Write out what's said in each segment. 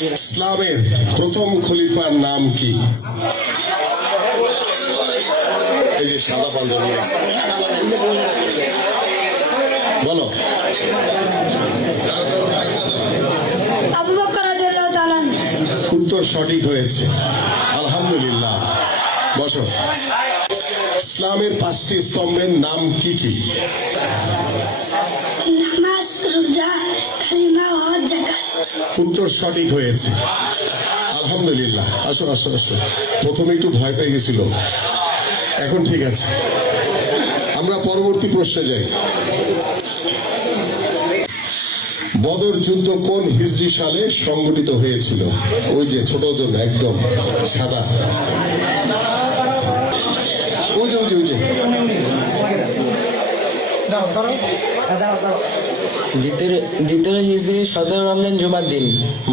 ইসলামের প্রথম খলিফার নাম কি? এই যে সাদা পাঞ্জাবি বলো। উত্তর সঠিক হয়েছে। আলহামদুলিল্লাহ। বসো। ইসলামের পাঁচটি স্তম্ভের নাম কি কি? উত্তর সঠিক হয়েছে। আলহামদুলিল্লাহ। আসো আসো আসো। প্রথমে একটু ভয় পেয়ে গেছিল। এখন ঠিক আছে। আমরা পরবর্তী প্রশ্নে যাই। বদর যুদ্ধ কোন হিজরি সালে সংগঠিত হয়েছিল? ওই যে ছোট জন, একদম সাদা। ওই যে ওই যে ওই যে। দ্বিতীয় হিজরি, সতেরো রমজান, জুমার দিন।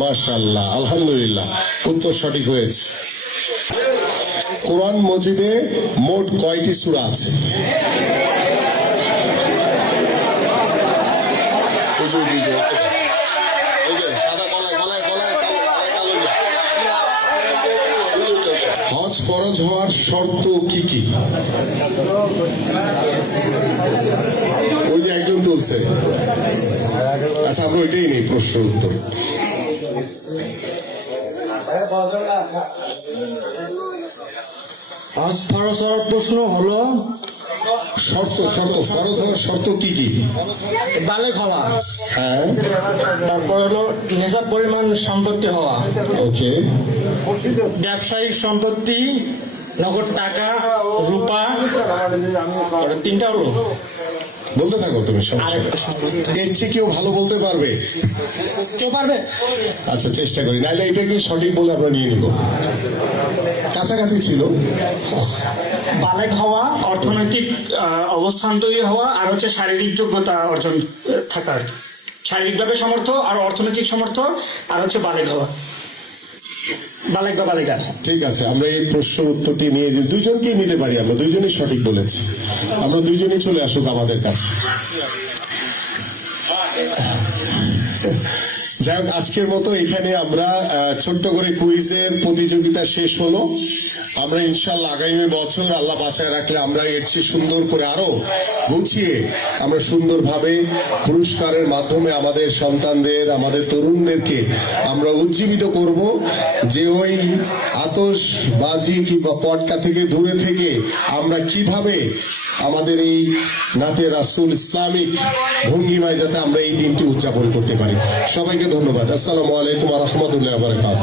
মাশাল্লাহ আলহামদুলিল্লাহ। উত্তর সঠিক হয়েছে। কোরআন মজিদে মোট কয়টি সূরা আছে। হজ ফরজ হওয়ার শর্ত কি কি? তুলছে আচ্ছা আমরা ওইটাই নেই প্রশ্ন উত্তর। আজ ফরজ হওয়ার প্রশ্ন হলো শর্ত শর্ত ফরজ হওয়ার শর্ত কি কি? বালেক হওয়া হ্যাঁ। তারপর হলো নেশার পরিমাণ সম্পত্তি হওয়া। ওকে। ব্যবসায়িক সম্পত্তি নগদ টাকা রূপা। তিনটা হলো। বলতে থাকো তুমি এর চেয়ে কেউ ভালো বলতে পারবে? কেউ পারবে? আচ্ছা চেষ্টা করি। নাইলে এটাকে সঠিক বলে আমরা নিয়ে নিব। কাছাকাছি ছিল। বালেক হওয়া অর্থনৈতিক অবস্থান তৈরি হওয়া আর হচ্ছে শারীরিক যোগ্যতা অর্জন আহ, থাকা আর কি। শারীরিকভাবে সমর্থ আর অর্থনৈতিক সমর্থ আর হচ্ছে বালেক হওয়া। বালেক বা বালিকা ঠিক আছে, আমরা এই প্রশ্ন উত্তরটি নিয়ে যে দুইজনকেই নিতে পারি আমরা, দুইজনই সঠিক বলেছি। আমরা দুইজনই চলে আসুক আমাদের কাছে। যাই হোক, আজকের মতো এখানে আমরা ছোট্ট করে কুইজের প্রতিযোগিতা শেষ হলো। আমরা ইনশাল্লাহ আগামী বছর আল্লাহ বাঁচায় রাখলে আমরা এর চেয়ে সুন্দর করে আরও গুছিয়ে, আমরা সুন্দরভাবে পুরস্কারের মাধ্যমে আমাদের সন্তানদের, আমাদের তরুণদেরকে আমরা উজ্জীবিত করব যে ওই আতসবাজি কিংবা পটকা থেকে দূরে থেকে আমরা কীভাবে আমাদের এই নাতে রাসুল ইসলামিক ভঙ্গিমায় যাতে আমরা এই দিনটি উদযাপন করতে পারি। সবাইকে ধন্যবাদ। আসসালামু আলাইকুম রহমতুল্লাহ বারকাত